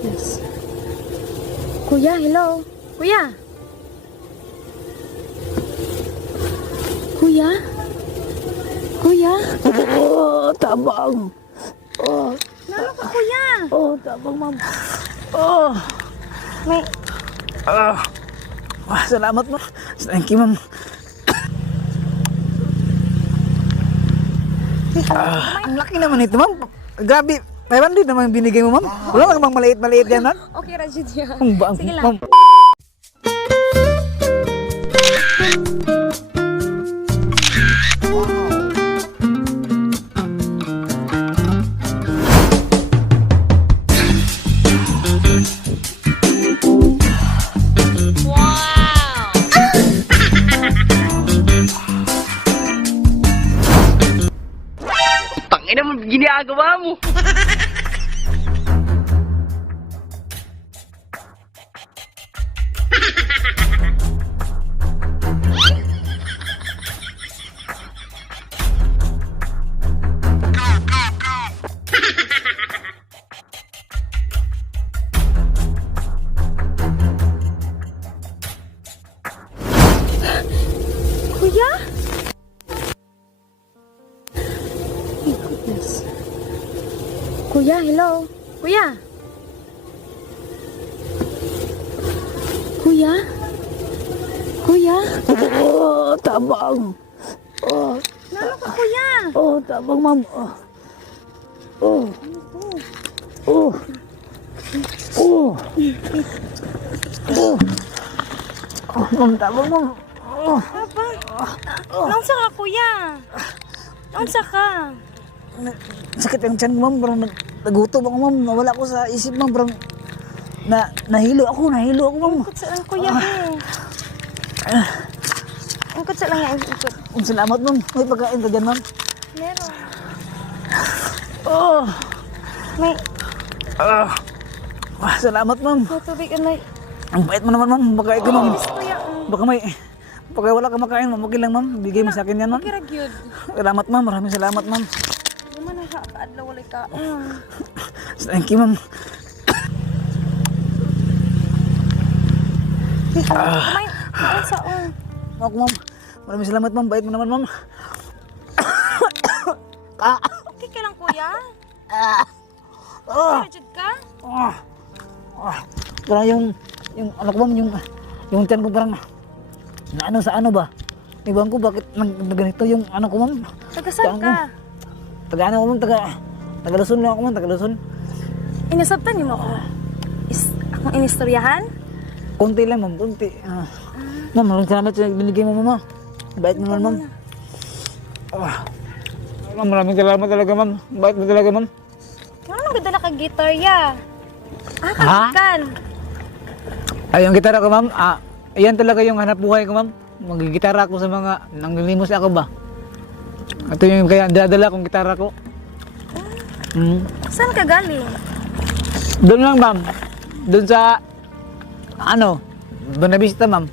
goodness. Kuya, hello? Kuya? Kuya? Kuya? Oh, tabang. Oh, Nalo ka, kuya? oh, tabang, ma'am. Oh, May... salamat, ma'am. Thank you, ma'am. Ang laki naman ito, ma'am. Grabe. 500 naman binigay mo, ma'am. Wala lang bang maliit-maliit yan, ma'am? Okay, Rajid yan. Sige lang. Ma'am. Tangina mo, ginagawa mo. Kuya? My goodness. Kuya, hello? Kuya? Kuya? Kuya? Oh, tabang. Oh, Nalo ka, kuya? oh, tabang, ma'am. Oh. Oh. Oh. Oh. Oh. Oh, ma'am, tabang, ma'am. Oh. Apa? Naunsa ka, kuya? Naunsa ka? Sakit yung tiyan ko, ma'am. Parang nagutom ako, ma'am. Nawala ko sa isip, ma'am. Parang nahilo ako, ma'am. Ikot sa lang, kuya, eh. Ikot sa lang yan, ikot. Salamat, ma'am. May pagkain ka dyan, ma'am. Meron. Oh. May Salamat, ma'am. tubig and may... Ang bait mo naman, ma'am. Pagkain ko, ma'am. Yes, kuya. Baka wala ka makain, ma'am. Okay lang, ma'am. Bigay mo sa akin yan, ma'am. Okay, ragyod. Salamat, ma'am. Maraming salamat, ma'am. Hindi man ang kaadlaw walay ka. Thank you, ma'am. Kamay, naunsa, Ako, ma'am. Maraming salamat, ma'am. Bait mo naman, ma'am. Okay ka lang, kuya? Oh. Ragyod ka? Parang yung ano ko, ma'am, yung tiyan ko parang na ano sa ano ba? Iwan ko bakit ganito yung ano ko, ma'am. Tagasal ka? Taga ano ko, ma'am, taga Luzon lang ako, ma'am, taga Luzon. Inasabtan niyo mo ako? Akong inistoryahan? Konti lang, ma'am, konti. Ma'am, maraming salamat sa binigay mo, ma'am. Bait mo naman, ma'am. Ma'am, maraming salamat talaga, ma'am. Bait mo talaga, ma'am. Ano ganda na ka-gitar, ya? Kagikan. Ay, yung gitara ko, ma'am. Ayan talaga yung hanap buhay ko, ma'am. Magigitara ako sa mga nanglilimos ako ba. Ito yung kaya dadala kong gitara ko. Saan ka galing? Doon lang, ma'am. Doon sa Bonavista, ma'am.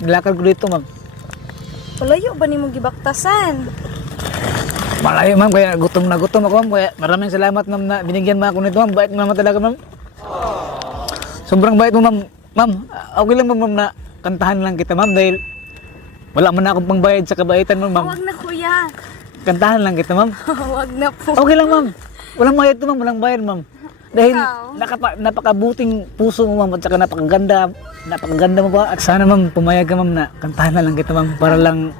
Nilakad ko dito, ma'am. Palayo ba ni mong gibaktasan? Malayo, ma'am, kaya gutom na gutom ako, ma'am. Kaya maraming salamat, ma'am, na binigyan mo ako nito, ma'am. Bait mo naman talaga, ma'am. Sobrang bait mo, ma'am. Ma'am, okay lang, ma'am, na kantahan lang kita, ma'am, dahil wala man na akong pangbayad sa kabaitan mo, ma'am. Huwag na, kuya. Kantahan lang kita, ma'am. Huwag na po. Okay lang, ma'am. Walang bayad to, ma'am. Walang bayad, ma'am. Dahil Ikaw? napakabuting puso mo, ma'am, at saka napakaganda mo pa. At sana, ma'am, pumayag ka, ma'am, na kantahan na lang kita, ma'am, para lang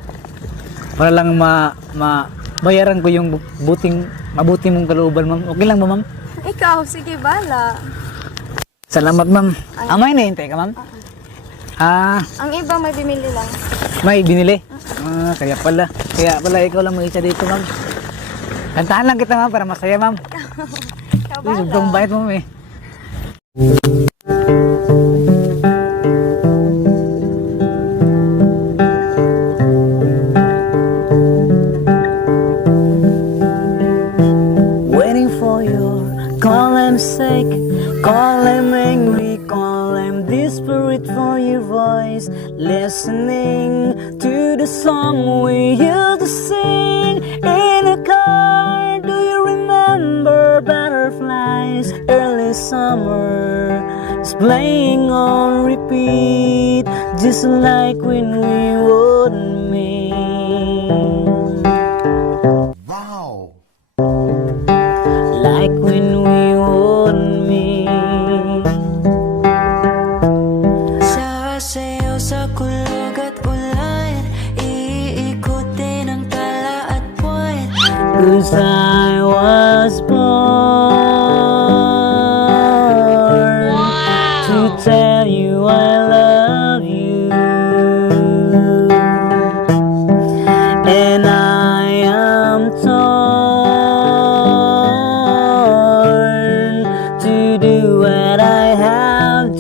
bayaran ko yung mabuti mong kalooban, ma'am. Okay lang ba, ma'am? Ikaw, sige, bala. Salamat, ma'am. May nahintay ka, ma'am? Ang iba may bimili lang. May binili? Kaya pala ikaw lang mag-isa dito, ma'am. Kantahan lang kita, ma'am, para masaya, ma'am. Ikaw, bala. Sobrang bait mo, ma'am, eh. Waiting for your call, I'm sick. Call, I'm angry. Call, I'm desperate for your voice. Listening to the song we used to sing in a car. Do you remember butterflies early summer is playing on repeat, just like when we would meet. Wow. Like when we would meet. Sasayaw sa kulog at ulan, iikutin ang tala at buwan. 'Cause I was born to tell you I love you, and I am torn to do what I have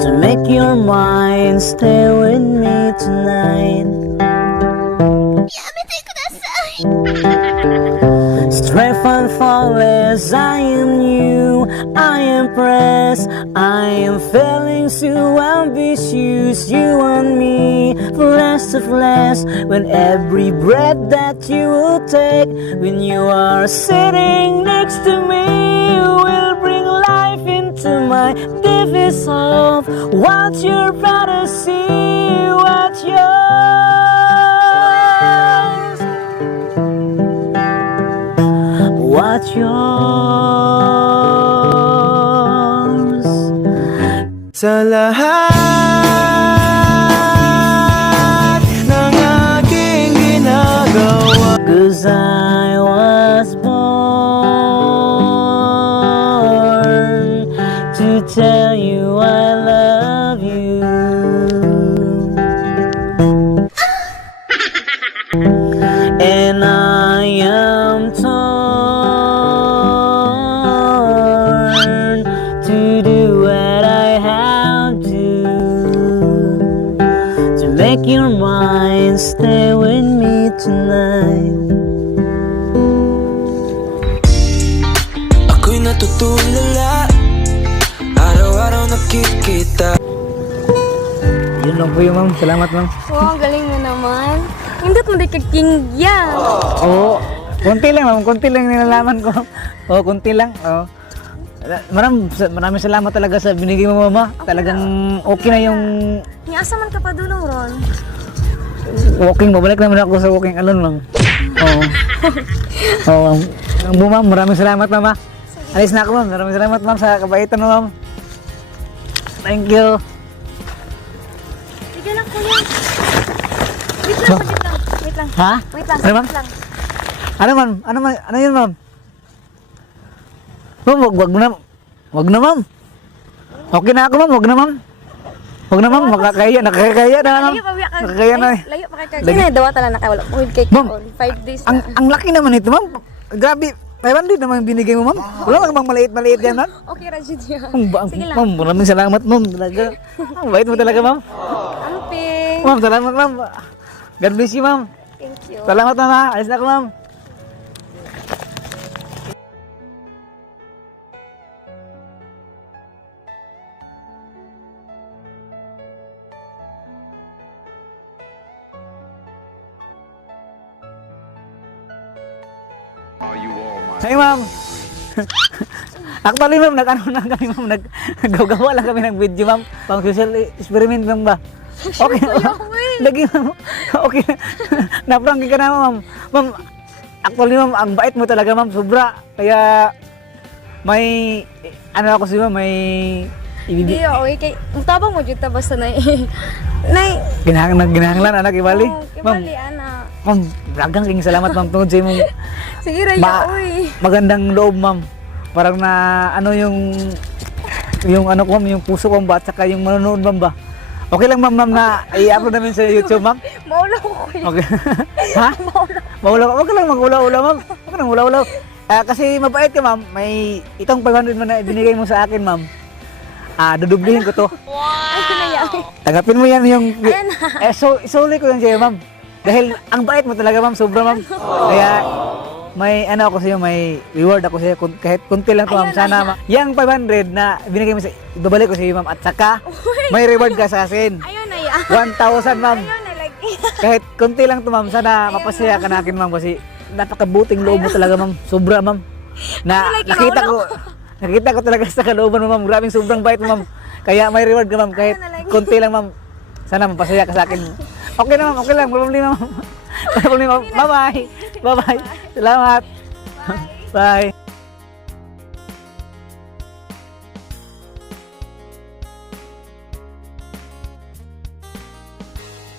to make your mind stay with me tonight. Strength and flawless, I am new, I am pressed, I am feeling so ambitious, you and me, flesh to flesh, when every breath that you will take, when you are sitting next to me, will bring life into my deepest soul. What you're proud to see, what what's yours? Sa lahat ng aking ginagawa, 'Cause I was born to tell you I love you, and I am torn to do what I have to make your mind stay with me tonight. Ako'y natutulala, araw-araw nakikita. Yun lang po yun, ma'am. Salamat, ma'am. Wow, ang galing mo naman. Hindot mo di ka kingya. Oo. Konti lang, ma'am. Konti lang nilalaman ko. Oo, konti lang. Oo. Maraming salamat talaga sa binigay mo, mama. Talagang okay na yung Niasa man ka pa dulong ron. walking. Babalik naman ako sa walking alone lang. Oo. Oo, ma'am. Maraming salamat, mama. Alis na ako, ma'am. Maraming salamat, ma'am, sa kabaitan mo, ma'am. Thank you. Sige lang, kuya. Wait lang, saglit lang. Wait lang. Ha? Wait lang, Ano, ma'am? saglit lang. Ano, ma'am? Ano yun, ma'am? Ma'am, wag na. Wag na, ma'am. Okay na ako, ma'am. Wag na, ma'am. Wag na, ma'am. Nakakaya na, ma'am. Layo pa, biyak ka. Nakakaya na. Layo pa kay Sige na, dawa tala na kayo. Wala po kay Ma'am, kaon. 5 days Ang na. ang laki naman ito, ma'am. Grabe. 500 naman binigay mo, ma'am. Wala namang maliit-maliit yan, ma'am. Okay, Rajid yan. Sige lang. Ma'am, maraming salamat, ma'am. Talaga. Ang bait mo talaga, ma'am. Amping. Ma'am, salamat, ma'am. God bless you, ma'am. Thank you. Salamat, ma'am. Ha? Alis na ako, ma'am. Hey, ma'am. Actually, ma'am, nag-ano na kami, ma'am. Nag-gawa lang kami ng video, ma'am. Pang social experiment lang ba? Okay. Lagi, ma'am. Okay. Naprangkin ka na, ma'am. Ma'am, actually, ma'am, ang bait mo talaga, ma'am. Sobra. Kaya, may, ano ako siya, may, Hindi, okay. Kay, tabang mo dyan basta na Nay. ginahanglan, anak, ibali. Oh, Ma'am, kibali, ana. ma'am, dagang king salamat, ma'am, tungkol sa imong Sige, Raya, uy. magandang loob, ma'am. Parang na, ano yung ano ko, ma'am, yung puso ko, ba, at saka yung manonood, ma'am, ba? Okay lang, ma'am, na i-upload namin sa YouTube, ma'am. Maulaw ko kuya. Okay. Ha? Maulaw. Huwag ka lang mag-ulaw-ulaw, ma'am. Huwag ka lang ulaw-ulaw. Kasi mabait ka, ma'am. May itong 500 mo na binigay mo sa akin, ma'am. Dudublihin ko to. Ay, kinayami. Tanggapin mo yan yung... Ayan na. Isuli ko yan sa'yo, ma'am. Dahil ang bait mo talaga, ma'am. Sobra, ma'am. Kaya may ano ako sa'yo, may reward ako sa'yo. Kahit kunti lang to, ma'am. Sana, yung 500 na binigay mo sa... Ibabalik ko sa'yo, ma'am. At saka, may reward ka sa akin. Ayun na ya. 1,000, ma'am. Ayun na lagi. Kahit konti lang to, ma'am. Sana mapasaya ka na akin, ma'am. Kasi napakabuting loob mo talaga, ma'am. Sobra, ma'am. nakita ko talaga sa kalooban mo, ma'am. Grabing sobrang bait mo, ma'am. Kaya may reward ka, ma'am. Kahit konti lang, ma'am. Sana mapasaya ka sa akin. Okay na, ma'am. Okay lang. Walang problema, ma'am. Walang problema, ma'am. Bye-bye. Bye-bye. Salamat. Bye.